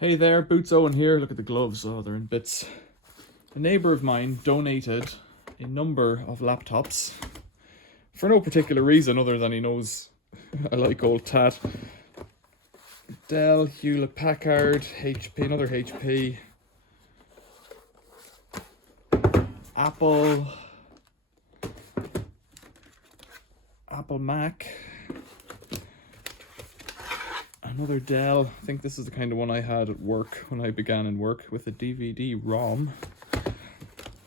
Hey there, Boots Owen here. Look at the gloves. Oh, they're in bits. A neighbour of mine donated a number of laptops for no particular reason other than he knows I like old tat. Dell, Hewlett-Packard, HP, another HP, Apple Mac, another Dell. I think this is the kind of one I had at work when I began in work, with a DVD-ROM.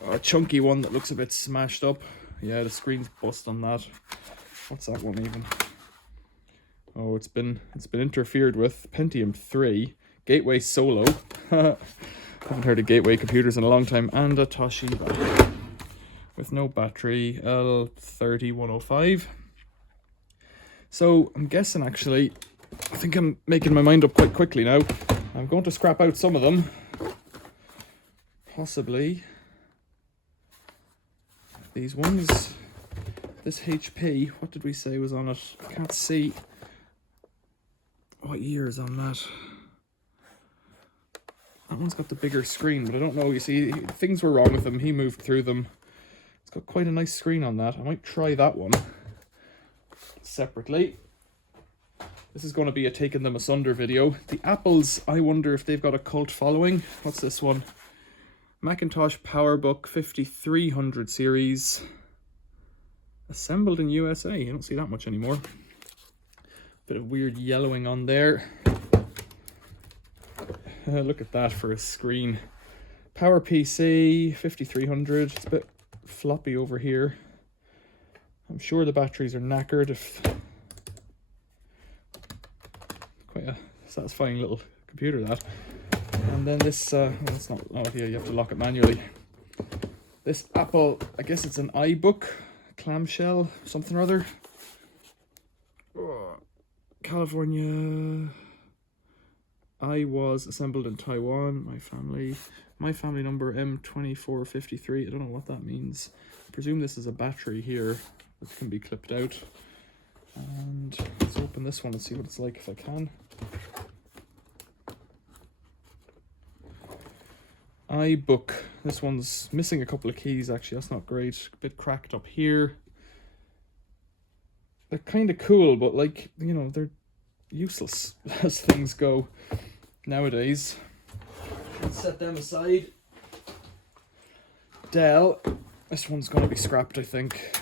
A chunky one that looks a bit smashed up. Yeah, the screen's bust on that. What's that one even? Oh, it's been interfered with. Pentium 3, Gateway Solo. Haven't heard of Gateway computers in a long time. And a Toshiba with no battery, L30105. So I'm guessing, actually, I think I'm making my mind up quite quickly now. I'm going to scrap out some of them. Possibly these ones. This HP, what did we say was on it? I can't see what year is on that. That one's got the bigger screen, but I don't know. You see, things were wrong with them. He moved through them. It's got quite a nice screen on that. I might try that one separately. This is going to be a taking them asunder video. The Apples, I wonder if they've got a cult following. What's this one? Macintosh Powerbook 5300 series. Assembled in USA. You don't see that much anymore. Bit of weird yellowing on there. Look at that for a screen. PowerPC 5300. It's a bit floppy over here. I'm sure the batteries are knackered. Quite a satisfying little computer, that. And then this, that's not, oh yeah, you have to lock it manually. This Apple, I guess it's an iBook, clamshell, something or other. Oh, California. I was assembled in Taiwan. My family number M2453. I don't know what that means. I presume this is a battery here that can be clipped out. And let's open this one and see what it's like if I can. iBook. This one's missing a couple of keys, actually. That's not great. A bit cracked up here. They're kind of cool, but, like, you know, they're useless as things go nowadays. Let's set them aside. Dell. This one's going to be scrapped, I think.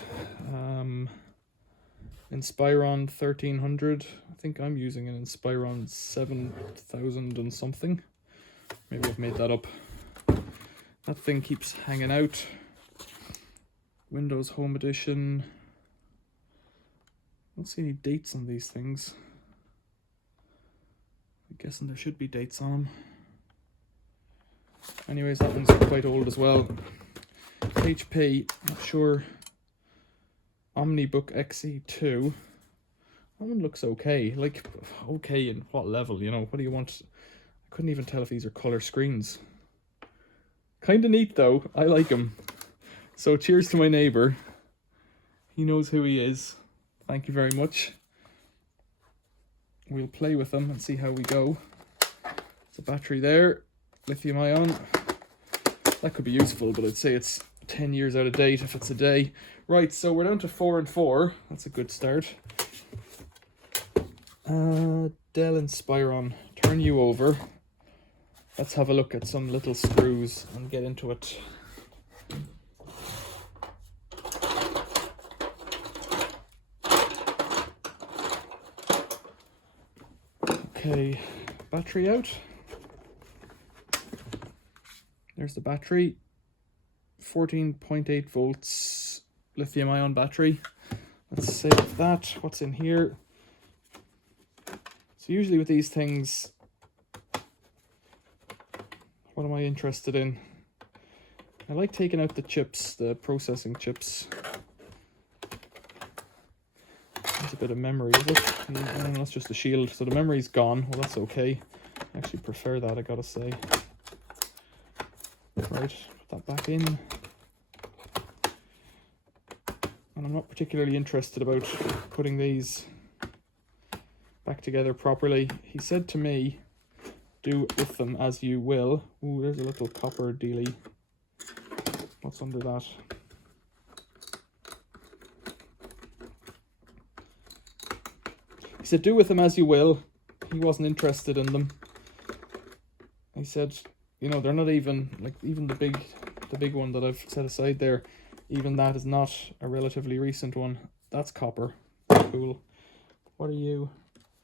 Inspiron 1300. I think I'm using an Inspiron 7000 and something. Maybe I've made that up. That thing keeps hanging out. Windows Home Edition. I don't see any dates on these things. I'm guessing there should be dates on them. Anyways, that one's quite old as well. HP, not sure. OmniBook XE2. That one looks okay. Like, okay in what level, you know? What do you want? I couldn't even tell if these are color screens. Kind of neat, though. I like them. So cheers to my neighbour. He knows who he is. Thank you very much. We'll play with them and see how we go. There's a battery there. Lithium ion. That could be useful, but I'd say it's 10 years out of date if it's a day. Right, so we're down to 4 and 4. That's a good start. Dell Inspiron. Turn you over. Let's have a look at some little screws and get into it. Okay, battery out. There's the battery. 14.8 volts lithium ion battery. Let's save that. What's in here? So usually with these things, what am I interested in? I like taking out the chips, the processing chips. There's a bit of memory, is it? No, that's just a shield. So the memory's gone. Well, that's okay. I actually prefer that, I gotta say. Right, put that back in. And I'm not particularly interested about putting these back together properly. He said to me, do with them as you will. Ooh, there's a little copper dealy. What's under that? He said, do with them as you will. He wasn't interested in them. He said, you know, they're not even, like, even the big one that I've set aside there, even that is not a relatively recent one. That's copper. Cool. What are you?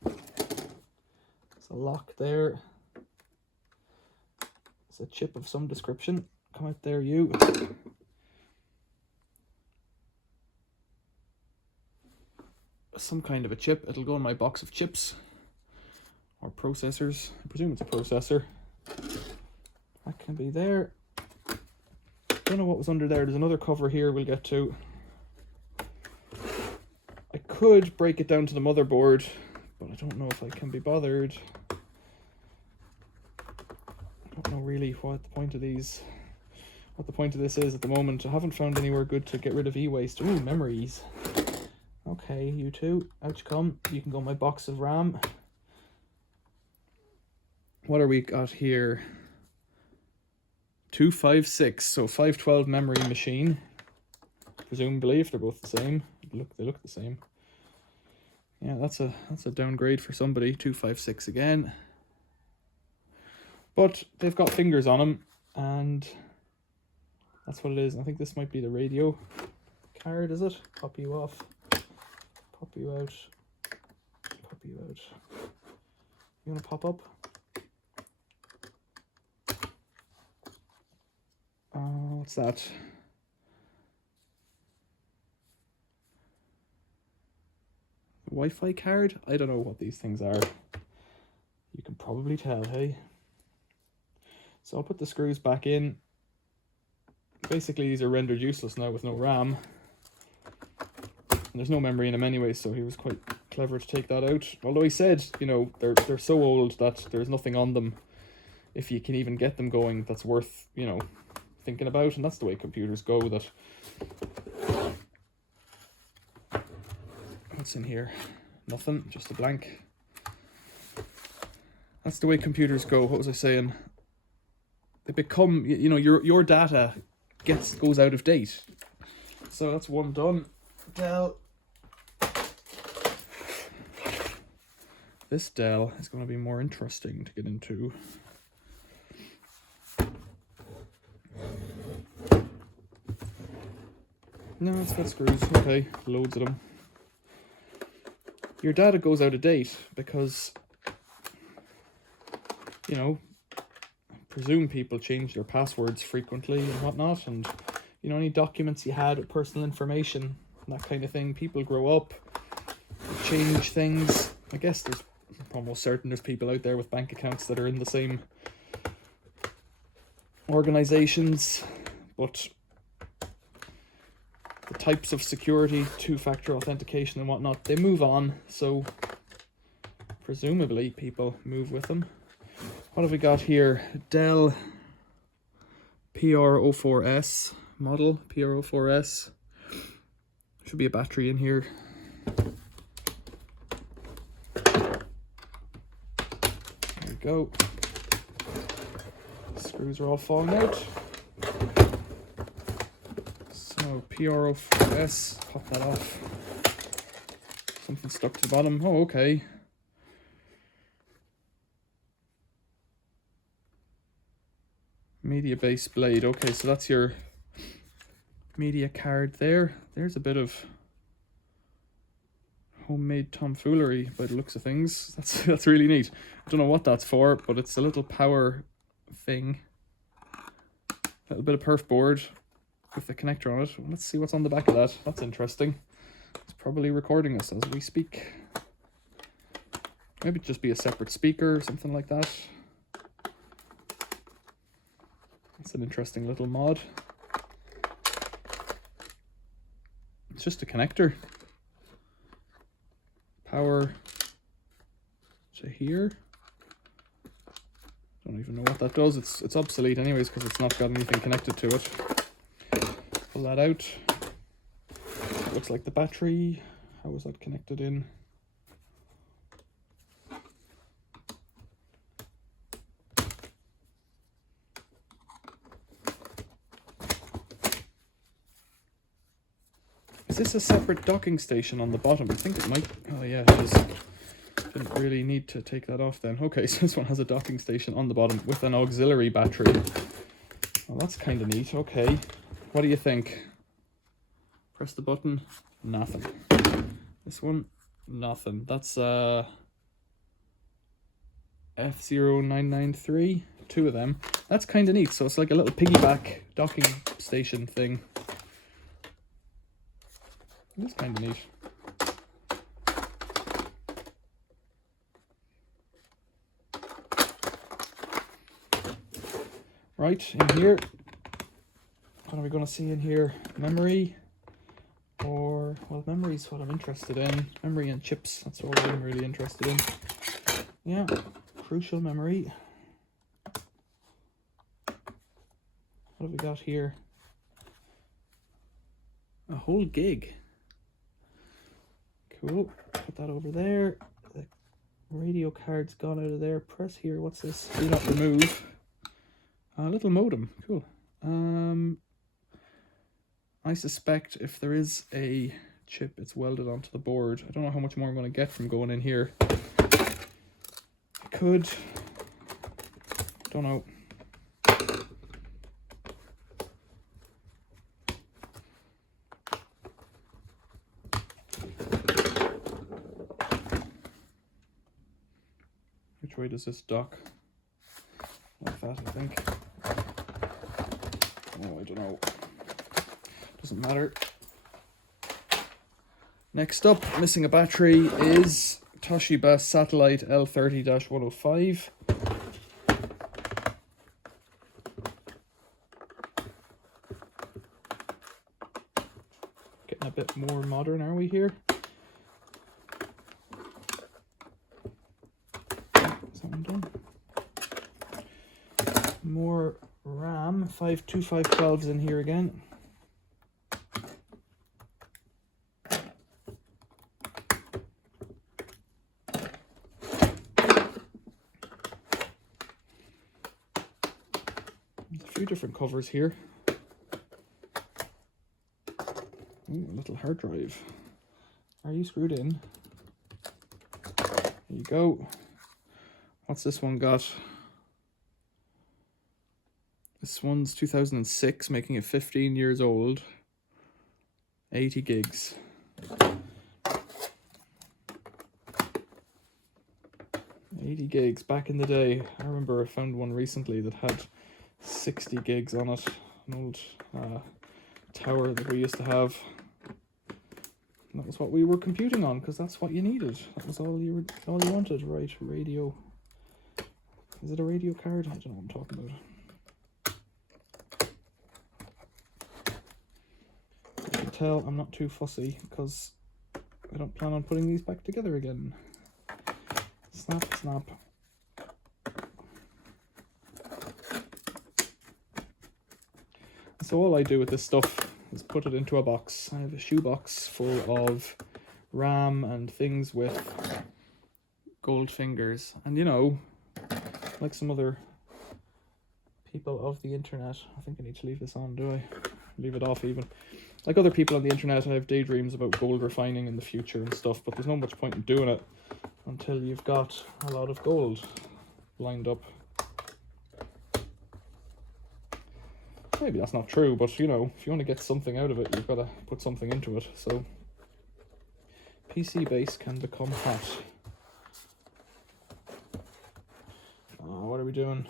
There's a lock there. It's a chip of some description. Come out there, you. Some kind of a chip. It'll go in my box of chips or processors. I presume it's a processor. That can be there. Don't know what was under there. There's another cover here we'll get to. I could break it down to the motherboard, but I don't know if I can be bothered. I don't know really what the point of these, what the point of this is at the moment. I haven't found anywhere good to get rid of e-waste. Ooh, memories. Okay, you two, out you come. You can go in my box of RAM. What are we got here? 256, so 512 memory machine. Presumably, if they're both the same. They look the same. Yeah, that's a downgrade for somebody. 256 again. But they've got fingers on them, and that's what it is. I think this might be the radio card, is it? Pop you off. Pop you out. Pop you out. You want to pop up? What's that? Wi-Fi card? I don't know what these things are. You can probably tell, hey? So I'll put the screws back in. Basically, these are rendered useless now with no RAM. And there's no memory in them anyway, so he was quite clever to take that out. Although he said, you know, they're so old that there's nothing on them, if you can even get them going, that's worth, you know, thinking about. And that's the way computers go. That what's in here? Nothing, just a blank. That's the way computers go. What was I saying? They become, you know, your data goes out of date. So that's one done. Dell. This Dell is going to be more interesting to get into. No, it's got screws. Okay, loads of them. Your data goes out of date because, you know, I presume people change their passwords frequently and whatnot, and, you know, any documents you had with personal information, that kind of thing, people grow up, change things. I guess there's almost certain there's people out there with bank accounts that are in the same organizations, but the types of security, two-factor authentication and whatnot, they move on, so presumably people move with them. What have we got here? Dell PR04S model, PR04S. Should be a battery in here. There we go. Screws are all falling out. So PR04S, pop that off. Something stuck to the bottom. Oh, okay. Media base blade. Okay, so that's your media card there. There's a bit of homemade tomfoolery by the looks of things. That's really neat. I don't know what that's for, but it's a little power thing. A little bit of perf board with the connector on it. Let's see what's on the back of that. That's interesting. It's probably recording us as we speak. Maybe just be a separate speaker or something like that. It's an interesting little mod. It's just a connector. Power to here. Don't even know what that does. It's obsolete anyways because it's not got anything connected to it. Pull that out. Looks like the battery. How was that connected in? Is this a separate docking station on the bottom? I think it might. Oh yeah, it is. Didn't really need to take that off then. Okay, so this one has a docking station on the bottom with an auxiliary battery. Well, that's kind of neat. Okay, what do you think? Press the button. Nothing. This one, nothing. That's F0993. 2 of them. That's kind of neat. So it's like a little piggyback docking station thing. It's kind of neat. Right, in here, what are we going to see in here? Memory, or, well, memory's what I'm interested in. Memory and chips, that's all I'm really interested in. Yeah, crucial memory. What have we got here? A whole gig. Cool, put that over there. The radio card's gone out of there. Press here, what's this? Do not remove. A little modem, cool. I suspect if there is a chip, it's welded onto the board. I don't know how much more I'm going to get from going in here. I could, don't know. Which way does this dock? Like that, I think. Oh, I don't know. Doesn't matter. Next up, missing a battery, is Toshiba Satellite L30-105. Getting a bit more modern, are we here? Is that one done? More RAM, 52512s in here again. There's a few different covers here. Ooh, a little hard drive. Are you screwed in? There you go. What's this one got? This one's 2006, making it 15 years old. 80 gigs. 80 gigs back in the day. I remember I found one recently that had 60 gigs on it. An old tower that we used to have. And that was what we were computing on, because that's what you needed. That was all you wanted, right? Radio. Is it a radio card? I don't know what I'm talking about. Tell I'm not too fussy because I don't plan on putting these back together again. Snap, snap. So all I do with this stuff is put it into a box. I have a shoebox full of RAM and things with gold fingers. And you know, like some other people of the internet, I think I need to leave this on, do I? Leave it off even. Like other people on the internet, I have daydreams about gold refining in the future and stuff, but there's not much point in doing it until you've got a lot of gold lined up. Maybe that's not true, but you know, if you want to get something out of it, you've got to put something into it. So PC base can become hot. What are we doing?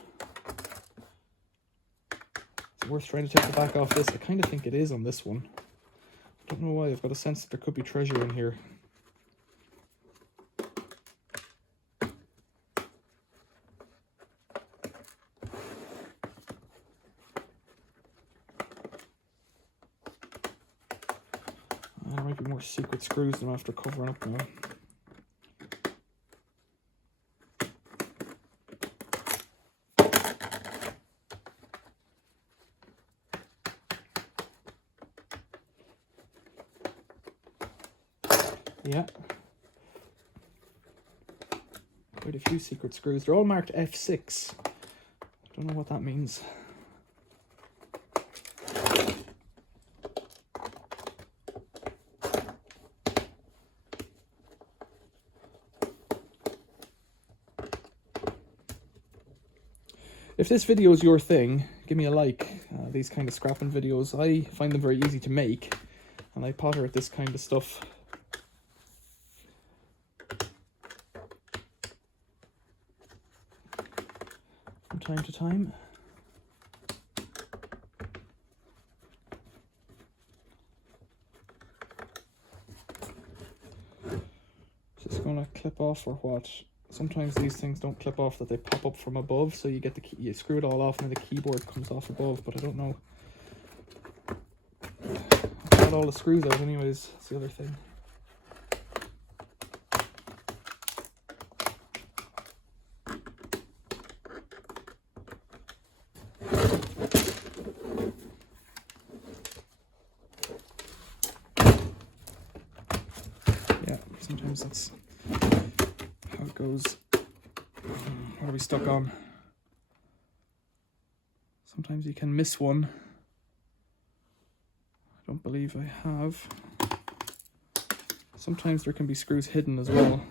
Is it worth trying to take the back off this? I kind of think it is on this one. I don't know why, I've got a sense that there could be treasure in here. There might be more secret screws that I'm after covering up now. Yeah. Quite a few secret screws. They're all marked F6. Don't know what that means. If this video is your thing, give me a like. These kind of scrapping videos, I find them very easy to make, and I potter at this kind of stuff. From time to time. Is this going to clip off or what? Sometimes these things don't clip off, that they pop up from above, so you get the key, you screw it all off and the keyboard comes off above, but I don't know. I've got all the screws out anyways, that's the other thing. Yeah, sometimes that's how it goes. What are we stuck on? Sometimes you can miss one. I don't believe I have. Sometimes there can be screws hidden as well.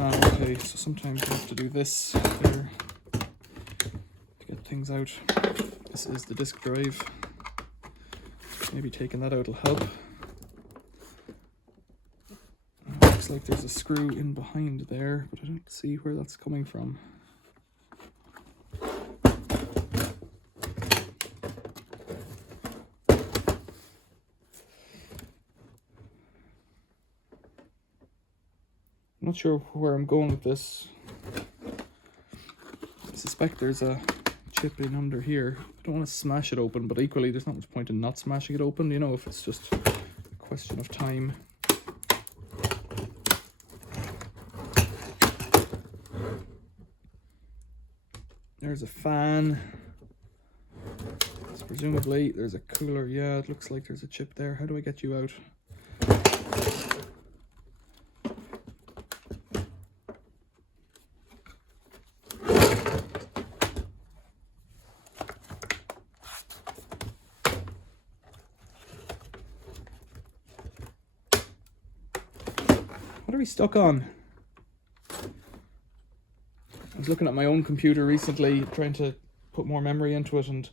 Okay, so sometimes you have to do this here to get things out. This is the disk drive. Maybe taking that out will help. Looks like there's a screw in behind there, but I don't see where that's coming from. I'm not sure where I'm going with this. I suspect there's a chip in under here. I don't want to smash it open, but equally there's not much point in not smashing it open, you know, if it's just a question of time. There's a fan. So presumably there's a cooler. Yeah, it looks like there's a chip there. How do I get you out? What are we stuck on? I was looking at my own computer recently, trying to put more memory into it, and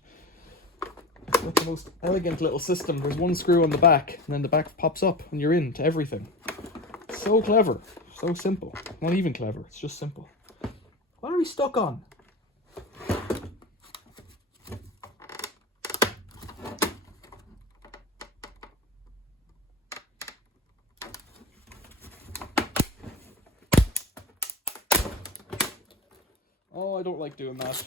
it's got the most elegant little system. There's one screw on the back, and then the back pops up, and you're into everything. So clever, so simple. Not even clever, it's just simple. What are we stuck on? Oh, I don't like doing that.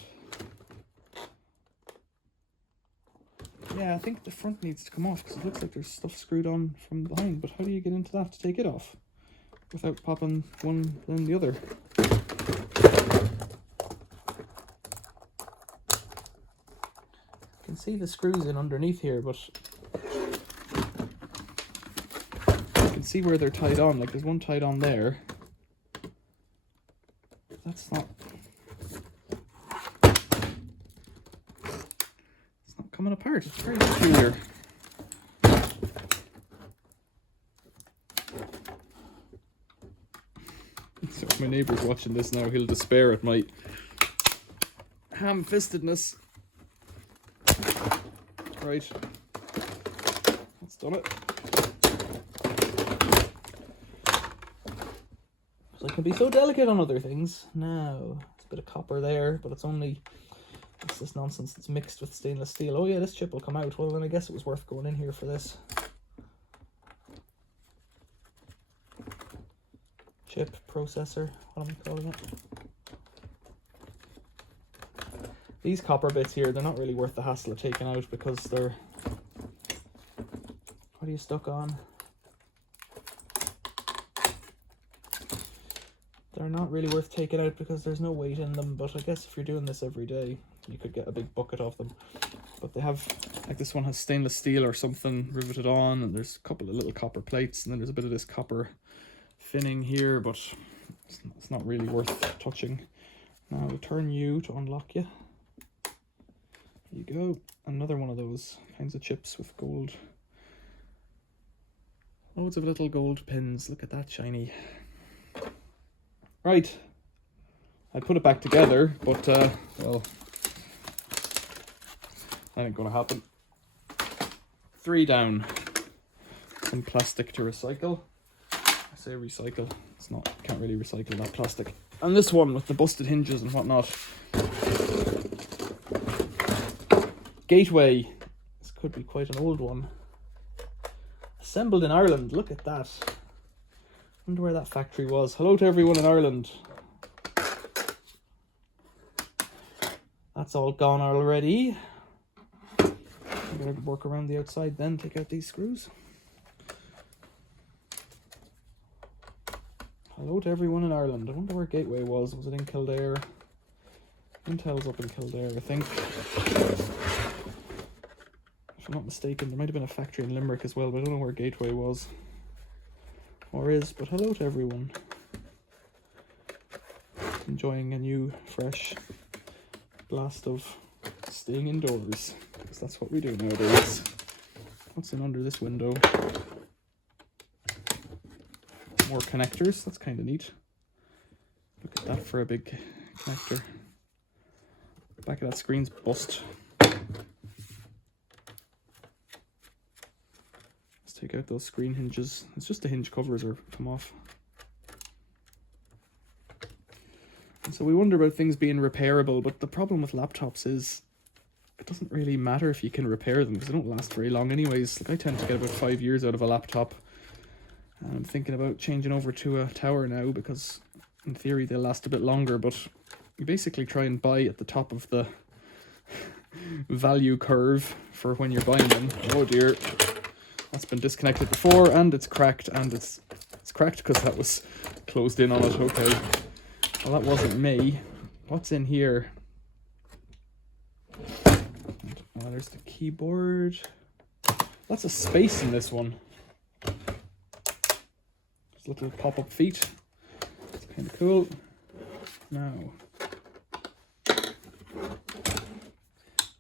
Yeah, I think the front needs to come off because it looks like there's stuff screwed on from behind, but how do you get into that to take it off without popping one then the other? I can see the screws in underneath here, but I can see where they're tied on. Like there's one tied on there. That's not... coming apart. It's very peculiar. So if my neighbour's watching this now, he'll despair at my ham-fistedness. Right. That's done it. So I can be so delicate on other things. Now, there's a bit of copper there, but it's only... It's this nonsense that's mixed with stainless steel. Oh yeah, this chip will come out. Well, then I guess it was worth going in here for this. Chip, processor, what am I calling it? These copper bits here, they're not really worth the hassle of taking out because they're... What are you stuck on? They're not really worth taking out because there's no weight in them, but I guess if you're doing this every day, you could get a big bucket of them. But they have, like this one has stainless steel or something riveted on, and there's a couple of little copper plates, and then there's a bit of this copper finning here, but it's not really worth touching. Now we'll turn you to unlock you. There you go. Another one of those kinds of chips with gold Loads of little gold pins. Look at that shiny. Right. I put it back together, but, well, that ain't gonna happen. 3 down. Some plastic to recycle. I say recycle. It's not, can't really recycle that plastic. And this one with the busted hinges and whatnot. Gateway. This could be quite an old one. Assembled in Ireland. Look at that. Wonder where that factory was. Hello to everyone in Ireland. That's all gone already. I'm going to work around the outside then, take out these screws. Hello to everyone in Ireland. I wonder where Gateway was. Was it in Kildare? Intel's up in Kildare, I think. If I'm not mistaken, there might have been a factory in Limerick as well, but I don't know where Gateway was. Or is, but hello to everyone. Enjoying a new, fresh blast of staying indoors, because that's what we do nowadays. What's in under this window? More connectors, that's kind of neat. Look at that for a big connector. Back of that screen's bust. Let's take out those screen hinges. It's just the hinge covers are come off. And so we wonder about things being repairable, but the problem with laptops is it doesn't really matter if you can repair them, because they don't last very long anyways. Like, I tend to get about 5 years out of a laptop. And I'm thinking about changing over to a tower now, because in theory they'll last a bit longer, but you basically try and buy at the top of the value curve for when you're buying them. Oh dear, that's been disconnected before, and it's cracked, and it's cracked because that was closed in on it. Okay, well, that wasn't me. What's in here? Oh, there's the keyboard. Lots of space in this one. Just little pop-up feet. It's kind of cool. Now,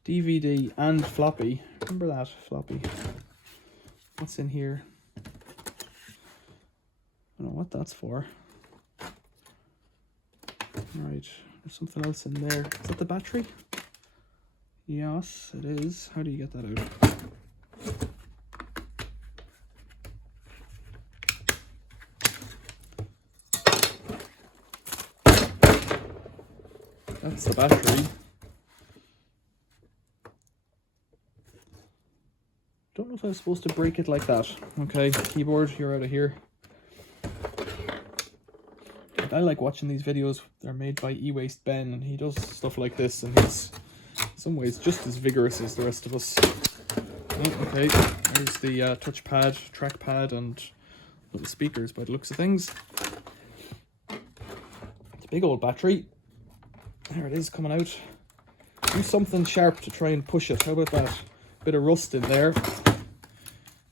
DVD and floppy. Remember that floppy? What's in here? I don't know what that's for. Right, there's something else in there. Is that the battery? Yes, it is. How do you get that out? That's the battery. Don't know if I was supposed to break it like that. Okay, keyboard, you're out of here. I like watching these videos. They're made by E-Waste Ben, and he does stuff like this, and he's in some ways just as vigorous as the rest of us. Oh, okay, there's the touchpad, trackpad, and little speakers by the looks of things. It's a big old battery. There it is coming out. Do something sharp to try and push it. How about that? Bit of rust in there.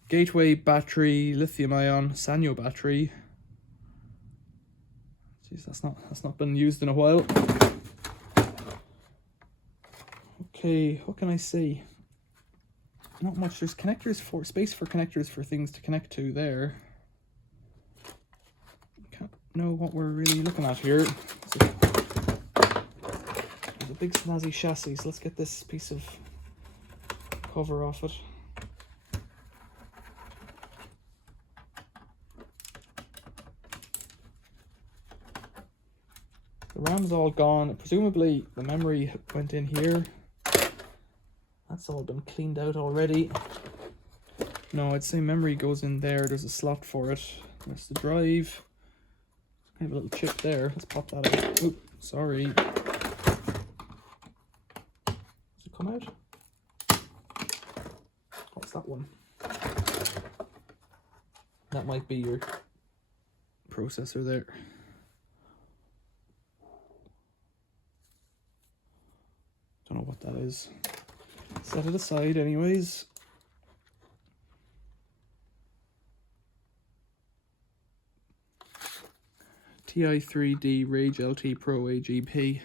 Gateway battery, lithium ion, Sanyo battery. Jeez, that's not been used in a while. Okay, what can I say? Not much. There's connectors for space for connectors for things to connect to there. Can't know what we're really looking at here. There's a big snazzy chassis, so let's get this piece of cover off it. The RAM's all gone. Presumably the memory went in here. That's all been cleaned out already. No, I'd say memory goes in there. There's a slot for it. There's the drive. I have a little chip there. Let's pop that out. Oop, sorry. Does it come out? What's that one? That might be your processor there. Don't know what that is. Set it aside anyways. TI3D Rage LT Pro AGP.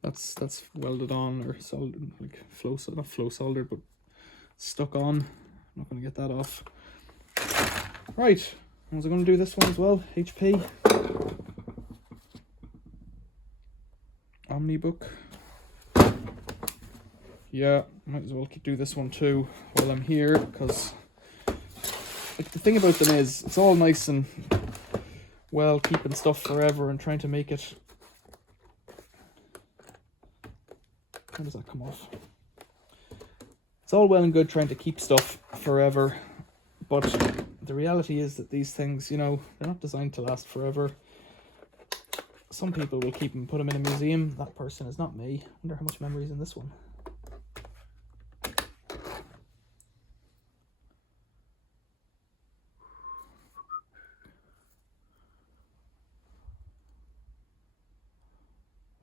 That's welded on or soldered, like not flow soldered, but stuck on. I'm not going to get that off. Right, I was going to do this one as well. HP Omnibook. Yeah, might as well do this one too while I'm here, because like, the thing about them is it's all nice and well keeping stuff forever and trying to make it. How does that come off? It's all well and good trying to keep stuff forever, but the reality is that these things, you know, they're not designed to last forever. Some people will keep them, put them in a museum. That person is not me. I wonder how much memory is in this one.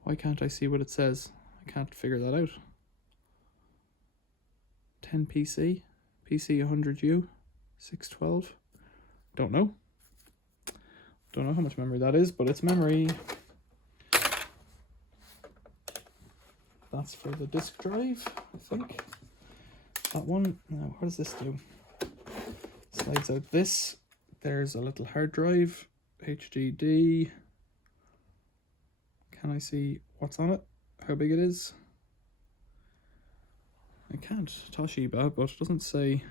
Why can't I see what it says? I can't figure that out. 10 PC, PC 100U, 612. Don't know. Don't know how much memory that is, but it's memory. That's for the disk drive, I think. That one. Now, what does this do? Slides out this. There's a little hard drive, HDD. Can I see what's on it? How big it is? I can't. Toshiba, but it doesn't say.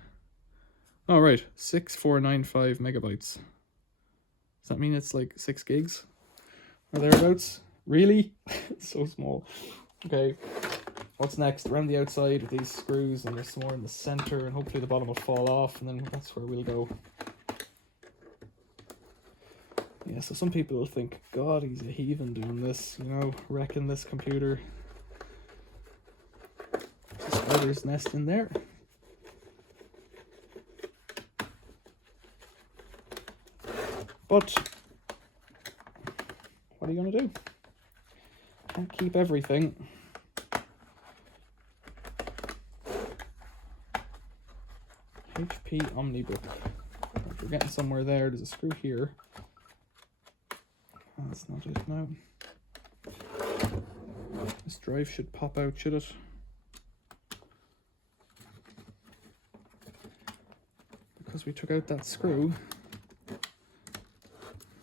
Oh, right. 6495 megabytes. Does that mean it's like 6 gigs? Or thereabouts? Really? It's so small. Okay. What's next? Around the outside with these screws, and there's some more in the center, and hopefully the bottom will fall off, and then that's where we'll go. Yeah, so some people will think, God, he's a heathen doing this, you know, wrecking this computer. There's a spider's nest in there. But what are you going to do? Can't keep everything. HP Omnibook. If we're getting somewhere there, there's a screw here. That's not it now. This drive should pop out, should it? Because we took out that screw.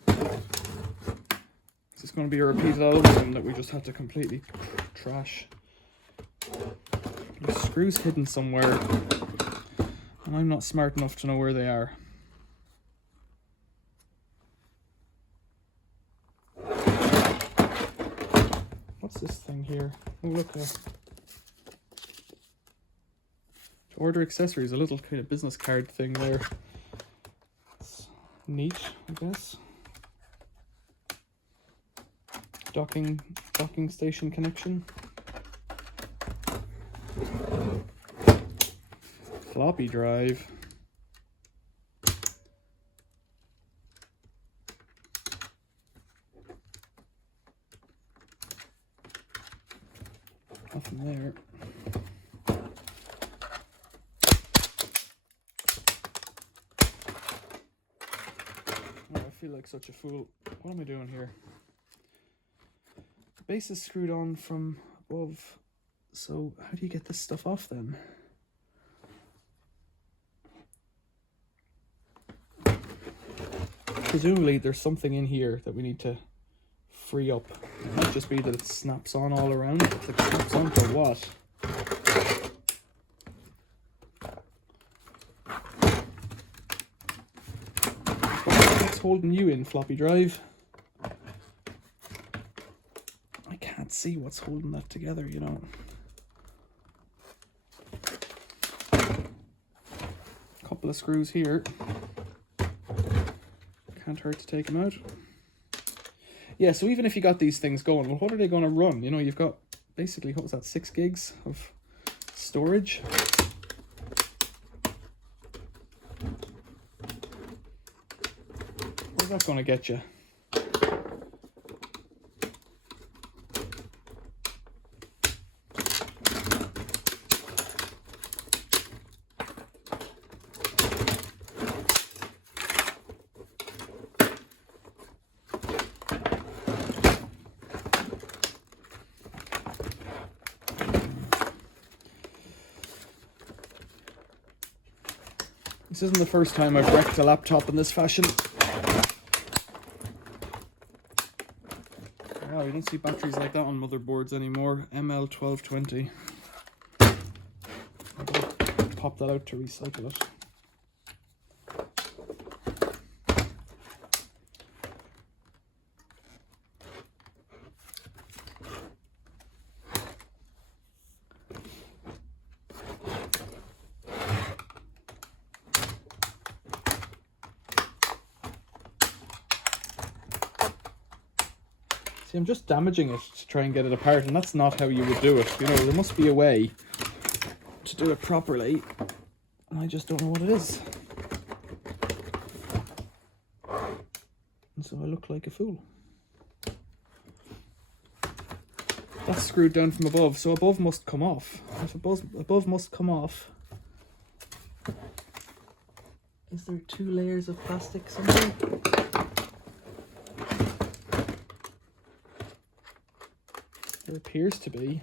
This is going to be a repeated algorithm that we just had to completely trash. The screw's hidden somewhere, and I'm not smart enough to know where they are. What's this thing here? Oh, look there. To order accessories, a little kind of business card thing there. It's neat, I guess. Docking station connection. Floppy drive. Nothing there. Oh, I feel like such a fool. What am I doing here? The base is screwed on from above. So how do you get this stuff off then? Presumably there's something in here that we need to free up. It might just be that it snaps on all around. It's like, snaps on to what? What's holding you in, floppy drive? I can't see what's holding that together, you know. Couple of screws here. Can't hurt to take them out. Yeah, so even if you got these things going, well, what are they going to run? You know, you've got basically, what was that, 6 gigs of storage? Where's that going to get you? This isn't the first time I've wrecked a laptop in this fashion. Wow, you don't see batteries like that on motherboards anymore. ML1220. I'll pop that out to recycle it. See, I'm just damaging it to try and get it apart, and that's not how you would do it. You know, there must be a way to do it properly, and I just don't know what it is. And so I look like a fool. That's screwed down from above, so above must come off. If above must come off, is there 2 layers of plastic somewhere? There appears to be.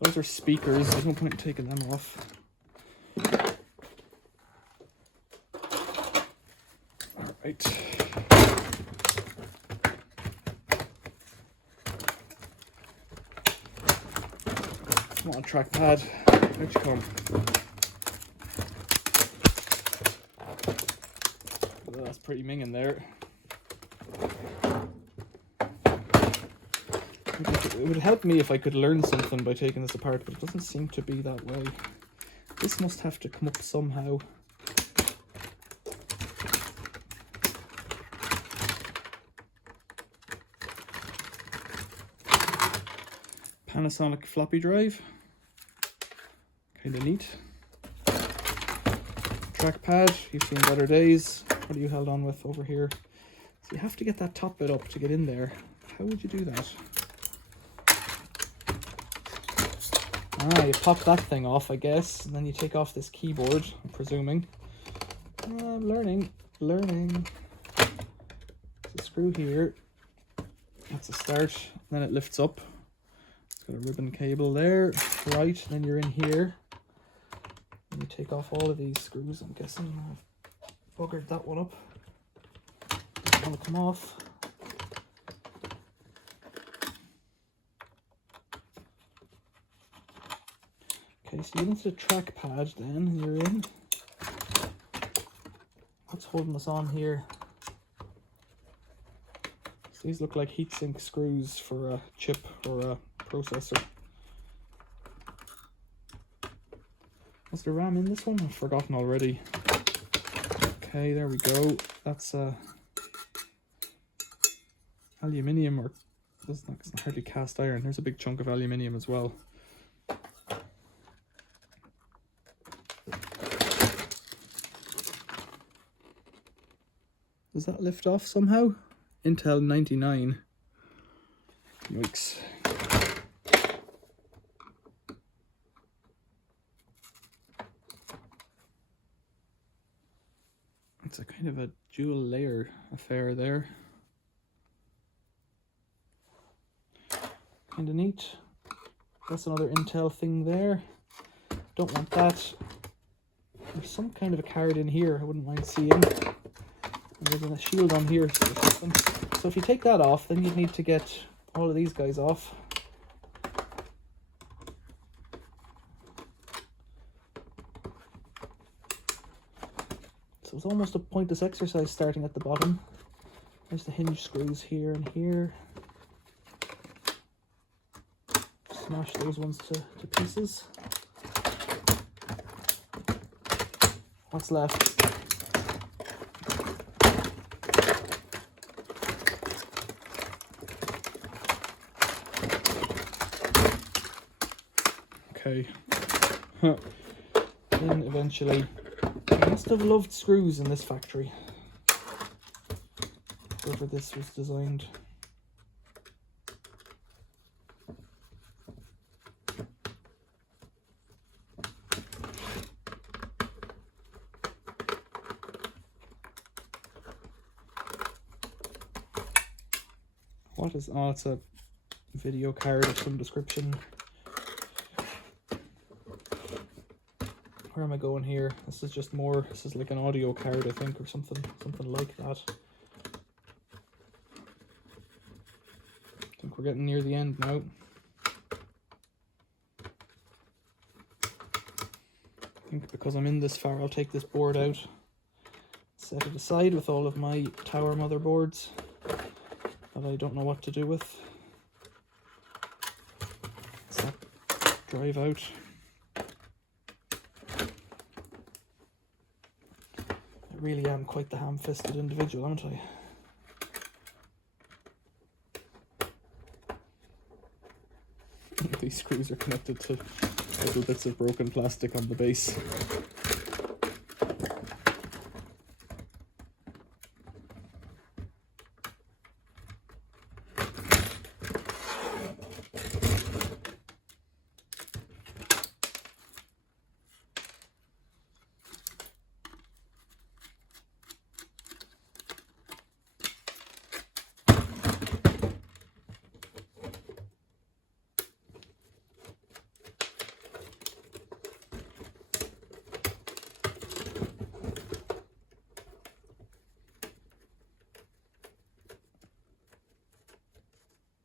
Those are speakers, there's no point in taking them off. Alright. Come on, trackpad. How'd you come? Well, that's pretty minging there. It would help me if I could learn something by taking this apart, but it doesn't seem to be that way. This must have to come up somehow. Panasonic floppy drive. Kind of neat. Trackpad, you've seen better days. What are you held on with over here? So you have to get that top bit up to get in there. How would you do that? Ah, you pop that thing off, I guess, and then you take off this keyboard, I'm presuming. I'm learning. There's a screw here. That's a start. Then it lifts up. It's got a ribbon cable there. Right, then you're in here. And you take off all of these screws, I'm guessing. I've buggered that one up. It's gonna come off. Okay, so you get into the trackpad then, and you're in. What's holding us on here? So these look like heatsink screws for a chip or a processor. Was there RAM in this one? I've forgotten already. Okay, there we go. That's aluminium, or it's not hardly cast iron. There's a big chunk of aluminium as well. Does that lift off somehow? Intel 99. Yikes. It's a kind of a dual layer affair there. Kind of neat. That's another Intel thing there. Don't want that. There's some kind of a card in here I wouldn't mind seeing. There's a shield on here. So if you take that off, then you'd need to get all of these guys off. So it's almost a pointless exercise starting at the bottom. There's the hinge screws here and here. Smash those ones to pieces. What's left? Okay. Then eventually, I must have loved screws in this factory. Whoever this was designed. What is, oh, it's a video card of some description. where am I going here? This is just more, this is like an audio card, I think, or something like that. I think we're getting near the end now. I think because I'm in this far, I'll take this board out, set it aside with all of my tower motherboards that I don't know what to do with. Let's not drive out. I really am quite the ham-fisted individual, aren't I? These screws are connected to little bits of broken plastic on the base.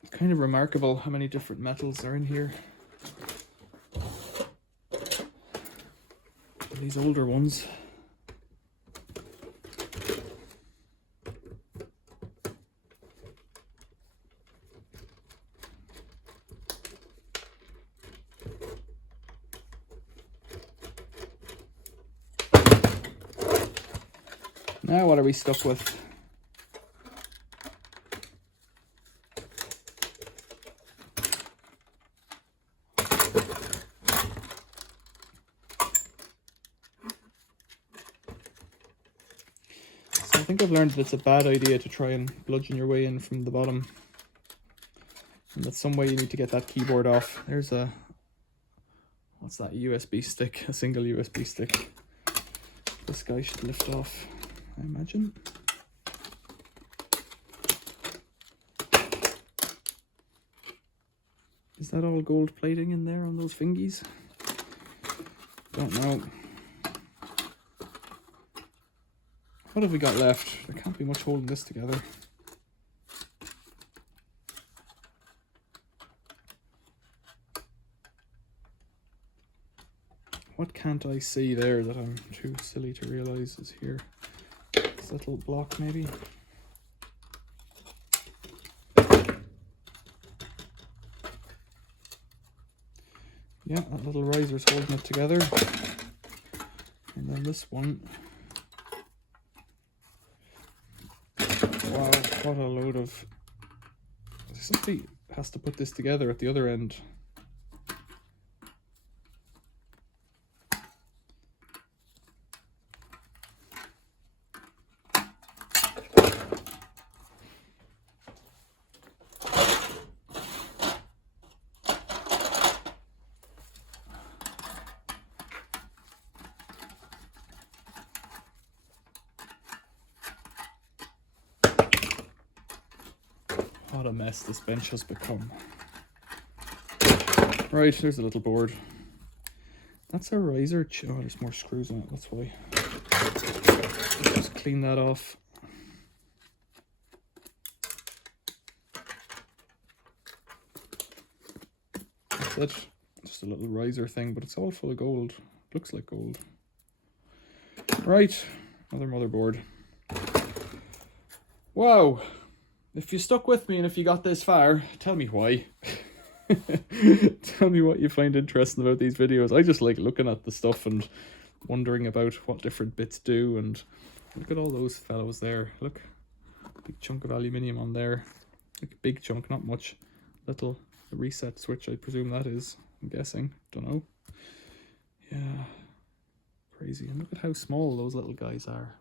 Kind of remarkable how many different metals are in here. These older ones. Now what are we stuck with? I think I've learned that it's a bad idea to try and bludgeon your way in from the bottom, and that some way you need to get that keyboard off. There's a, what's that, USB stick, a single USB stick. This guy should lift off, I imagine. Is that all gold plating in there on those fingies? Don't know. What have we got left? There can't be much holding this together. What can't I see there that I'm too silly to realize is here? This little block maybe? Yeah, that little riser's holding it together. And then this one. Wow, what a load of... Somebody has to put this together at the other end. What a mess this bench has become. Right, there's a little board. That's a riser. Oh, there's more screws on it, that's why. Just clean that off. That's it. Just a little riser thing, but it's all full of gold. Looks like gold. Right, another motherboard. Wow. If you stuck with me and if you got this far, tell me why. Tell me what you find interesting about these videos. I just like looking at the stuff and wondering about what different bits do. And look at all those fellows there. Look, big chunk of aluminium on there. Like big chunk, not much. Little reset switch, I presume that is. I'm guessing. Don't know. Yeah, crazy. And look at how small those little guys are.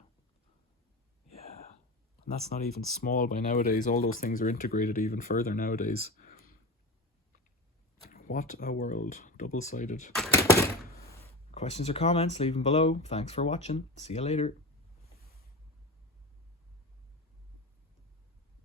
And that's not even small by nowadays. All those things are integrated even further nowadays. What a world. Double-sided. Questions or comments, leave them below. Thanks for watching. See you later.